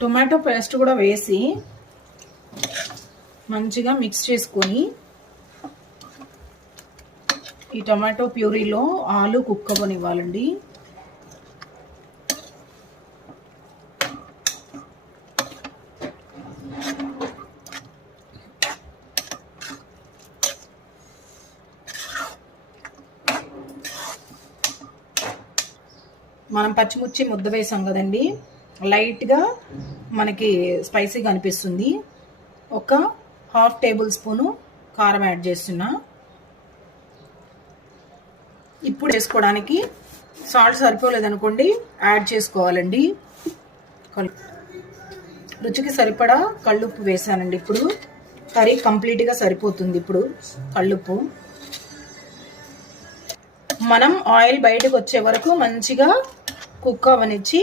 Tomato paste కూడా వేసి మంచిగా మిక్స్ చేసుకొని ఈ టొమాటో ప్యూరీలో ఆలు కుక్ అవ్వనివ్వాలండి. మనం పచ్చిమిర్చి ముద్ద వేసాం కదండి, లైట్గా మనకి స్పైసీగా అనిపిస్తుంది. ఒక 1/2 టేబుల్ స్పూను కారం యాడ్ చేస్తున్నా. ఇప్పుడు చేసుకోవడానికి సాల్ట్ సరిపోలేదనుకోండి యాడ్ చేసుకోవాలండి. రుచికి సరిపడా కళ్ళుప్పు వేసానండి. ఇప్పుడు కర్రీ కంప్లీట్గా సరిపోతుంది. ఇప్పుడు కళ్ళుప్పు మనం ఆయిల్ బయటకు వచ్చే వరకు మంచిగా కుక్ అవ్వనిచ్చి